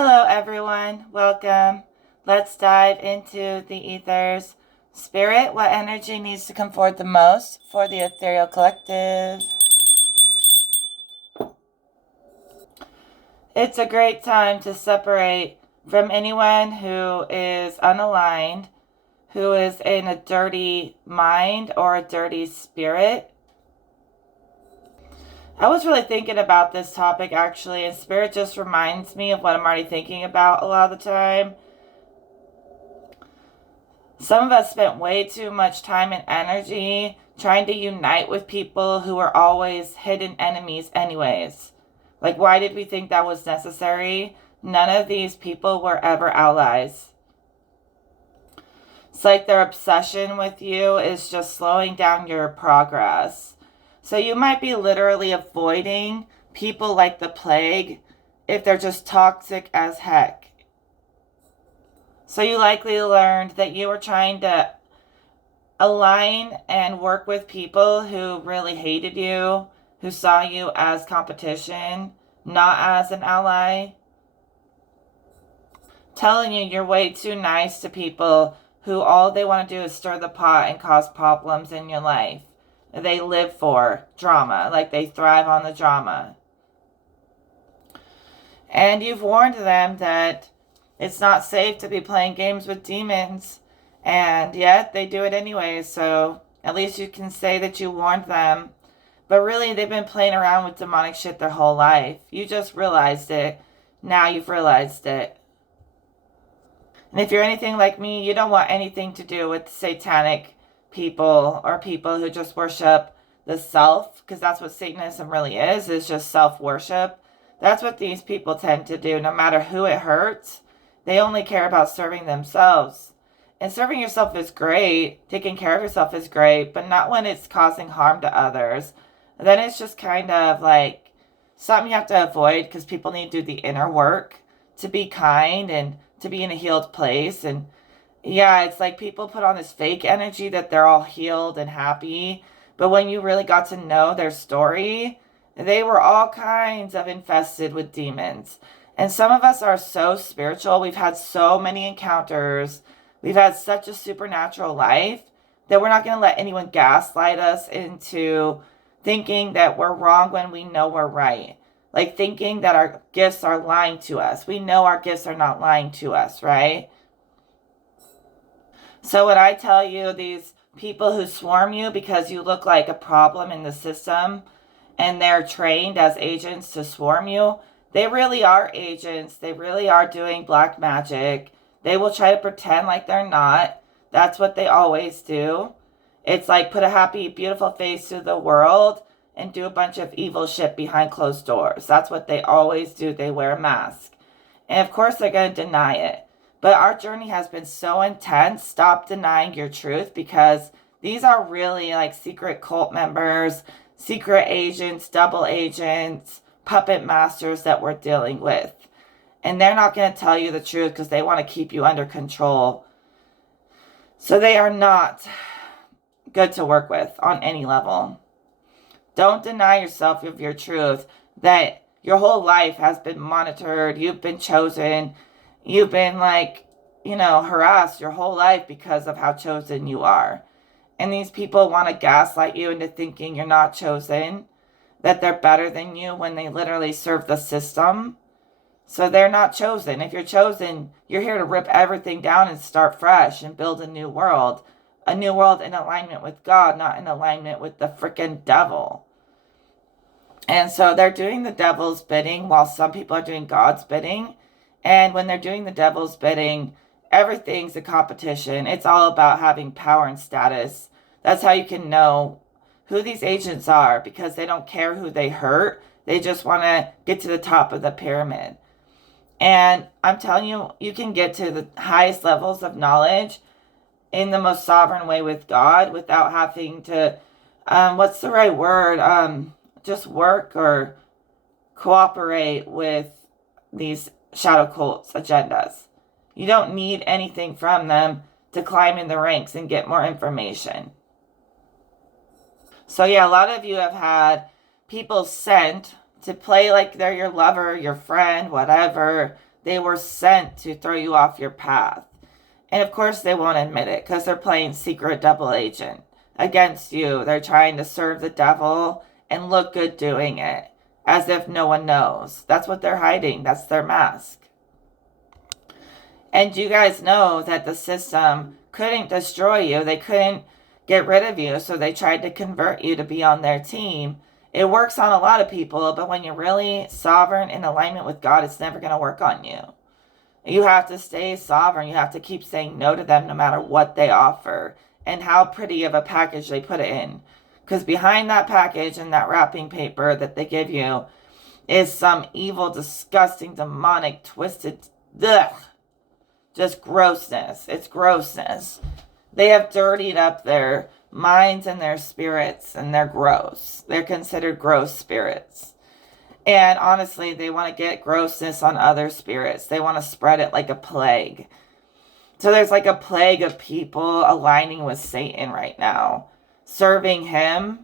Hello, everyone. Welcome. Let's dive into the ethers. Spirit, what energy needs to come forward the most for the ethereal collective? It's a great time to separate from anyone who is unaligned, who is in a dirty mind or a dirty spirit. I was really thinking about this topic actually, and spirit just reminds me of what I'm already thinking about a lot of the time. Some of us spent way too much time and energy trying to unite with people who were always hidden enemies, anyways. Like, why did we think that was necessary? None of these people were ever allies. It's like their obsession with you is just slowing down your progress. So you might be literally avoiding people like the plague if they're just toxic as heck. So you likely learned that you were trying to align and work with people who really hated you, who saw you as competition, not as an ally. Telling you you're way too nice to people who all they want to do is stir the pot and cause problems in your life. They live for drama, like they thrive on the drama. And you've warned them that it's not safe to be playing games with demons, and yet they do it anyway, so at least you can say that you warned them. But really, they've been playing around with demonic shit their whole life. You just realized it. Now you've realized it. And if you're anything like me, you don't want anything to do with satanic people or people who just worship the self, because that's what Satanism really is just self-worship. That's what these people tend to do, no matter who it hurts. They only care about serving themselves. And serving yourself is great. Taking care of yourself is great, but not when it's causing harm to others. Then it's just kind of like something you have to avoid, because people need to do the inner work to be kind and to be in a healed place. And yeah, it's like people put on this fake energy that they're all healed and happy. But when you really got to know their story, they were all kinds of infested with demons. And some of us are so spiritual. We've had so many encounters. We've had such a supernatural life that we're not going to let anyone gaslight us into thinking that we're wrong when we know we're right. Like thinking that our gifts are lying to us. We know our gifts are not lying to us, right? So when I tell you these people who swarm you because you look like a problem in the system and they're trained as agents to swarm you, they really are agents. They really are doing black magic. They will try to pretend like they're not. That's what they always do. It's like put a happy, beautiful face to the world and do a bunch of evil shit behind closed doors. That's what they always do. They wear a mask. And of course, they're going to deny it. But our journey has been so intense. Stop denying your truth, because these are really like secret cult members, secret agents, double agents, puppet masters that we're dealing with. And they're not going to tell you the truth because they want to keep you under control. So they are not good to work with on any level. Don't deny yourself of your truth, that your whole life has been monitored. You've been chosen. You've been harassed your whole life because of how chosen you are. And these people want to gaslight you into thinking you're not chosen, that they're better than you when they literally serve the system. So they're not chosen. If you're chosen, you're here to rip everything down and start fresh and build a new world. A new world in alignment with God, not in alignment with the freaking devil. And so they're doing the devil's bidding while some people are doing God's bidding. And when they're doing the devil's bidding, everything's a competition. It's all about having power and status. That's how you can know who these agents are, because they don't care who they hurt. They just want to get to the top of the pyramid. And I'm telling you, you can get to the highest levels of knowledge in the most sovereign way with God without having to, what's the right word? Just work or cooperate with these shadow cults' agendas. You don't need anything from them to climb in the ranks and get more information. So yeah, a lot of you have had people sent to play like they're your lover, your friend, whatever. they were sent to throw you off your path. And of course, they won't admit it because they're playing secret double agent against you. They're trying to serve the devil and look good doing it as if no one knows. That's what they're hiding. That's their mask. And you guys know that the system couldn't destroy you. They couldn't get rid of you. So they tried to convert you to be on their team. It works on a lot of people, but when you're really sovereign in alignment with God, it's never going to work on you. You have to stay sovereign. You have to keep saying no to them no matter what they offer and how pretty of a package they put it in. Because behind that package and that wrapping paper that they give you is some evil, disgusting, demonic, twisted, just grossness. It's grossness. They have dirtied up their minds and their spirits, and they're gross. They're considered gross spirits. And honestly, they want to get grossness on other spirits. They want to spread it like a plague. So there's like a plague of people aligning with Satan right now, serving him,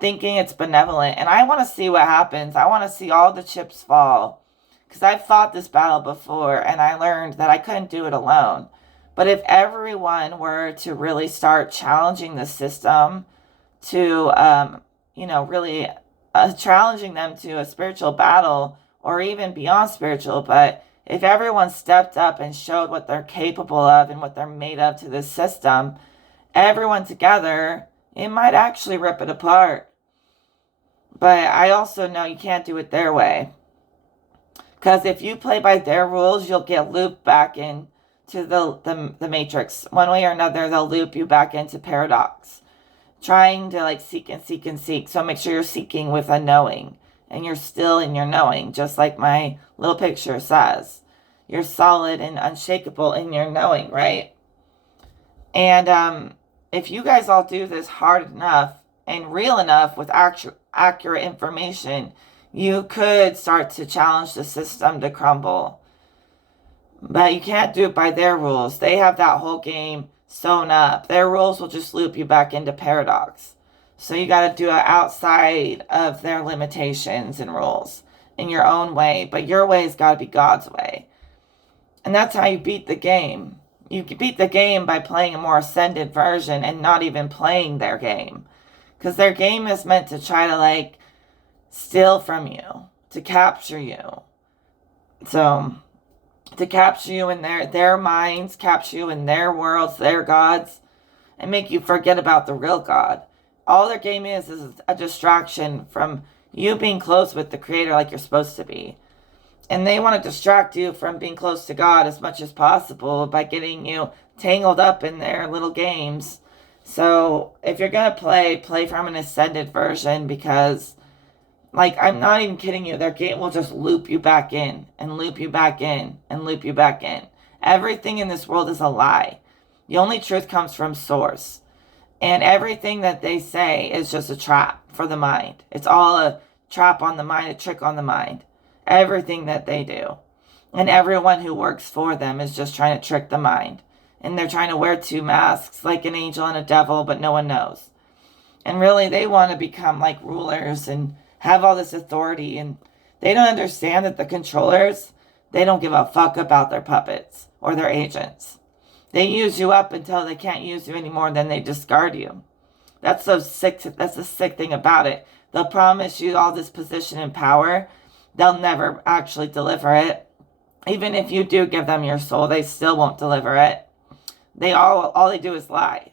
thinking it's benevolent. And I want to see what happens. I want to see all the chips fall. Because I've fought this battle before, and I learned that I couldn't do it alone. But if everyone were to really start challenging the system to, really challenging them to a spiritual battle or even beyond spiritual, but if everyone stepped up and showed what they're capable of and what they're made of to this system, everyone together, it might actually rip it apart. But I also know you can't do it their way. Because if you play by their rules, you'll get looped back into the matrix. One way or another, they'll loop you back into paradox. Trying to seek and seek and seek. So make sure you're seeking with a knowing. And you're still in your knowing. Just like my little picture says. You're solid and unshakable in your knowing, right? And if you guys all do this hard enough and real enough with accurate information, you could start to challenge the system to crumble. But you can't do it by their rules. They have that whole game sewn up. Their rules will just loop you back into paradox. So you got to do it outside of their limitations and rules in your own way. But your way's got to be God's way. And that's how you beat the game. You beat the game by playing a more ascended version and not even playing their game. Because their game is meant to try to steal from you, to capture you. So to capture you in their minds, capture you in their worlds, their gods, and make you forget about the real God. All their game is a distraction from you being close with the Creator like you're supposed to be. And they want to distract you from being close to God as much as possible by getting you tangled up in their little games. So if you're going to play from an ascended version, because I'm not even kidding you, their game will just loop you back in and loop you back in and loop you back in. Everything in this world is a lie. The only truth comes from source. And everything that they say is just a trap for the mind. It's all a trap on the mind, a trick on the mind. Everything that they do. And everyone who works for them is just trying to trick the mind. And they're trying to wear two masks, like an angel and a devil, but no one knows. And really, they want to become like rulers and have all this authority. And they don't understand that the controllers, they don't give a fuck about their puppets or their agents. They use you up until they can't use you anymore, then they discard you. That's so sick. That's the sick thing about it. They'll promise you all this position and power. They'll never actually deliver it. Even if you do give them your soul, they still won't deliver it. All they do is lie.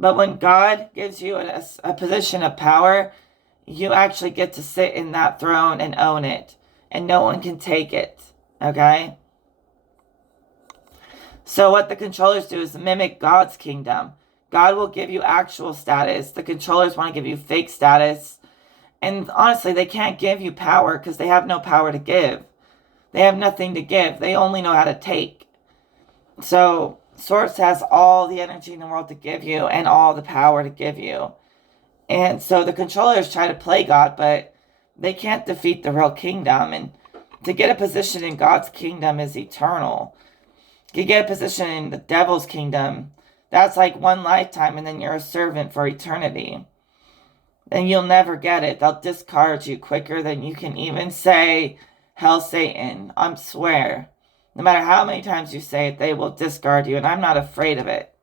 But when God gives you a position of power, you actually get to sit in that throne and own it. And no one can take it. Okay? So what the controllers do is mimic God's kingdom. God will give you actual status. The controllers want to give you fake status. And honestly, they can't give you power because they have no power to give. They have nothing to give. They only know how to take. So Source has all the energy in the world to give you and all the power to give you. And so the controllers try to play God, but they can't defeat the real kingdom. And to get a position in God's kingdom is eternal. You get a position in the devil's kingdom, that's like one lifetime, and then you're a servant for eternity. And you'll never get it. They'll discard you quicker than you can even say, hell, Satan, I swear. No matter how many times you say it, they will discard you, and I'm not afraid of it.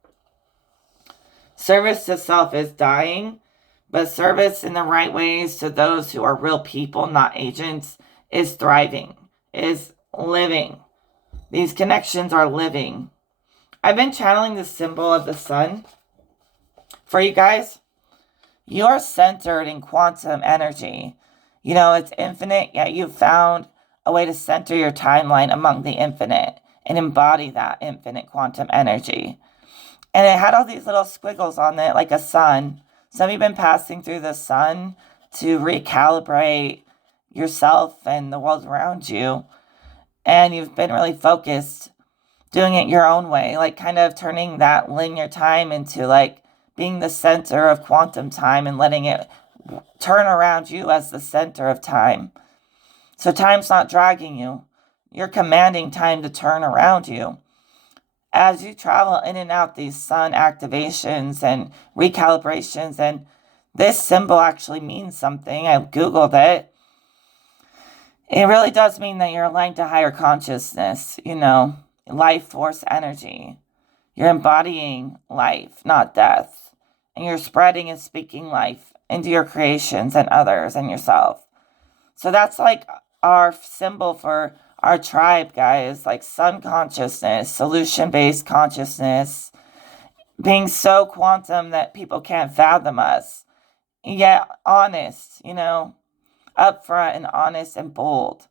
Service to self is dying, but service in the right ways to those who are real people, not agents, is thriving, is living. These connections are living. I've been channeling the symbol of the sun for you guys. You're centered in quantum energy. You know, it's infinite, yet you've found a way to center your timeline among the infinite and embody that infinite quantum energy. And it had all these little squiggles on it, like a sun. Some of you have been passing through the sun to recalibrate yourself and the world around you. And you've been really focused, doing it your own way, like kind of turning that linear time into like being the center of quantum time and letting it turn around you as the center of time. So time's not dragging you. You're commanding time to turn around you. As you travel in and out these sun activations and recalibrations, and this symbol actually means something. I Googled it. It really does mean that you're aligned to higher consciousness, you know, life force energy. You're embodying life, not death. And you're spreading and speaking life into your creations and others and yourself. So that's like our symbol for our tribe, guys, like sun consciousness, solution-based consciousness, being so quantum that people can't fathom us, yet honest, you know, upfront and honest and bold.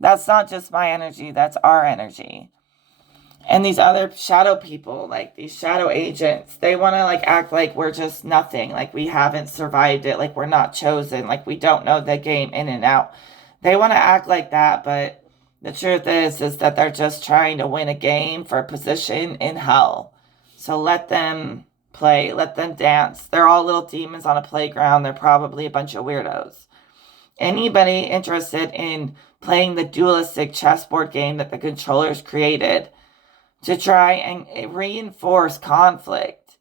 That's not just my energy, that's our energy. And these other shadow people, like these shadow agents, they want to like act like we're just nothing, like we haven't survived it, like we're not chosen, like we don't know the game in and out. They want to act like that, but the truth is that they're just trying to win a game for a position in hell. So let them play, let them dance. They're all little demons on a playground. They're probably a bunch of weirdos. Anybody interested in playing the dualistic chessboard game that the controllers created to try and reinforce conflict?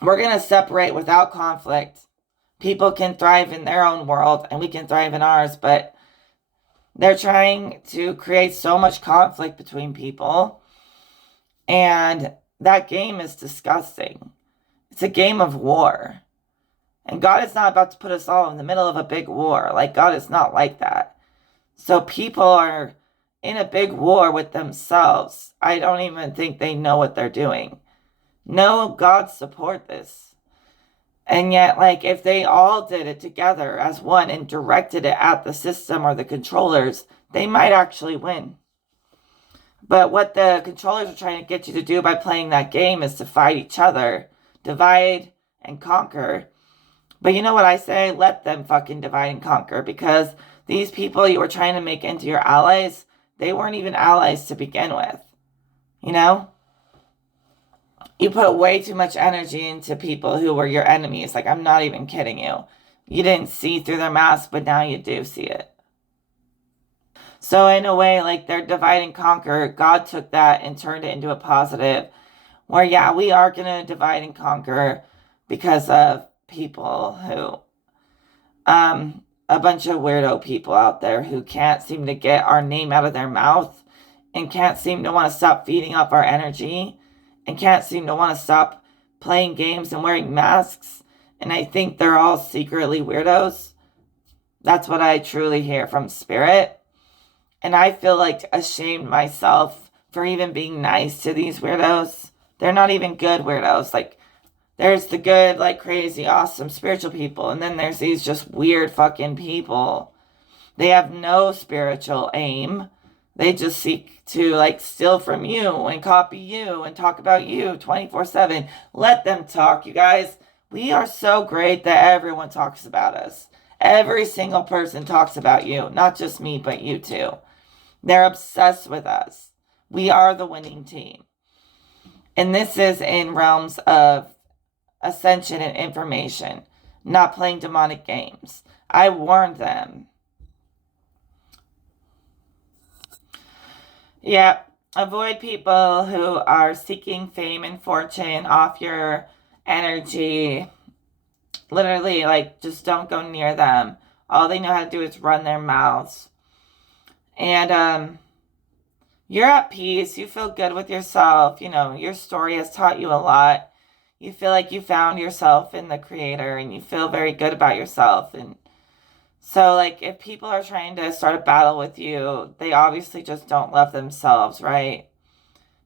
We're going to separate without conflict. People can thrive in their own world and we can thrive in ours, but they're trying to create so much conflict between people. And that game is disgusting. It's a game of war. And God is not about to put us all in the middle of a big war. Like, God is not like that. So people are in a big war with themselves. I don't even think they know what they're doing. No, God support this. And yet, like, if they all did it together as one and directed it at the system or the controllers, they might actually win. But what the controllers are trying to get you to do by playing that game is to fight each other, divide and conquer. But you know what I say? Let them fucking divide and conquer, because these people you were trying to make into your allies, they weren't even allies to begin with. You know? You put way too much energy into people who were your enemies. Like, I'm not even kidding you. You didn't see through their mask, but now you do see it. So in a way, like, they're divide and conquer. God took that and turned it into a positive. Where, yeah, we are going to divide and conquer because of people who, a bunch of weirdo people out there who can't seem to get our name out of their mouth and can't seem to want to stop feeding off our energy and can't seem to want to stop playing games and wearing masks. And I think they're all secretly weirdos. That's what I truly hear from Spirit. And I feel like ashamed myself for even being nice to these weirdos. They're not even good weirdos. Like, there's the good, like, crazy, awesome spiritual people. And then there's these just weird fucking people. They have no spiritual aim. They just seek to, like, steal from you and copy you and talk about you 24/7. Let them talk, you guys. We are so great that everyone talks about us. Every single person talks about you. Not just me, but you too. They're obsessed with us. We are the winning team. And this is in realms of ascension and information, not playing demonic games. I warned them. Yeah, avoid people who are seeking fame and fortune off your energy. Literally, like, just don't go near them. All they know how to do is run their mouths. And You're at peace. You feel good with yourself. You know, your story has taught you a lot. You feel like you found yourself in the creator and you feel very good about yourself. And so, like, if people are trying to start a battle with you, they obviously just don't love themselves, right?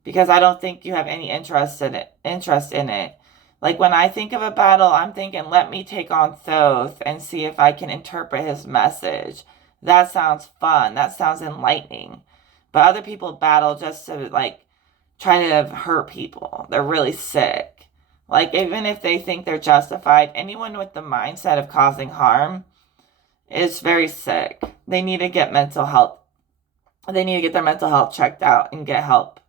Because I don't think you have any interest in it. Like when I think of a battle, I'm thinking, let me take on Thoth and see if I can interpret his message. That sounds fun. That sounds enlightening. But other people battle just to like try to hurt people. They're really sick. Like even if they think they're justified, anyone with the mindset of causing harm is very sick. They need to get mental health. They need to get their mental health checked out and get help.